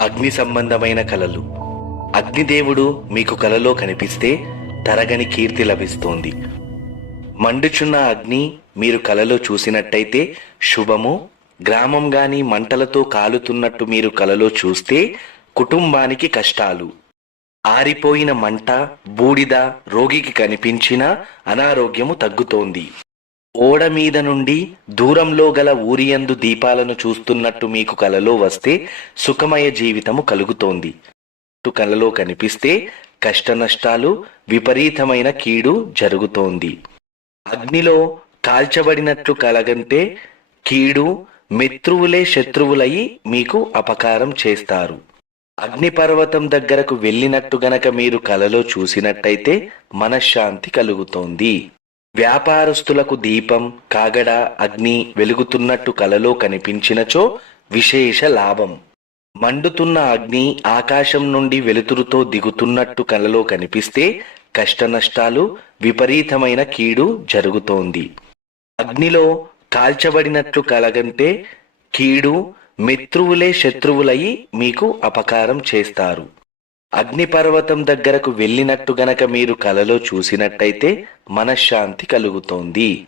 అగ్ని సంబంధమైన కలలు. అగ్నిదేవుడు మీకు కలలో కనిపిస్తే తరగని కీర్తి లభిస్తోంది. మండుచున్న అగ్ని మీరు కలలో చూసినట్టయితే శుభము. గ్రామం గాని మంటలతో కాలుతున్నట్టు మీరు కలలో చూస్తే కుటుంబానికి కష్టాలు. ఆరిపోయిన మంట, బూడిద రోగికి కనిపించినా అనారోగ్యము తగ్గుతోంది. ఓడ మీద నుండి దూరంలో గల ఊరియందు దీపాలను చూస్తున్నట్టు మీకు కలలో వస్తే సుఖమయ జీవితము కలుగుతోంది. కలలో కనిపిస్తే కష్టనష్టాలు, విపరీతమైన కీడు జరుగుతోంది. అగ్నిలో కాల్చబడినట్లు కలగంటే కీడు, మిత్రువులే శత్రువులయి మీకు అపకారం చేస్తారు. అగ్నిపర్వతం దగ్గరకు వెళ్ళినట్టు గనక మీరు కలలో చూసినట్టయితే మనశ్శాంతి కలుగుతోంది. వ్యాపారస్తులకు దీపం, కాగడ, అగ్ని వెలుగుతున్నట్టు కలలో కనిపించినచో విశేష లాభం. మండుతున్న అగ్ని ఆకాశం నుండి వెలుతురుతో దిగుతున్నట్టు కలలో కనిపిస్తే కష్టనష్టాలు, విపరీతమైన కీడు జరుగుతోంది. అగ్నిలో కాల్చబడినట్లు కలగంటే కీడు, మిత్రువులే శత్రువులయి మీకు అపకారం చేస్తారు. అగ్నిపర్వతం దగ్గరకు వెళ్ళినట్టు గనక మీరు కలలో చూసినట్టయితే మనశ్శాంతి కలుగుతోంది.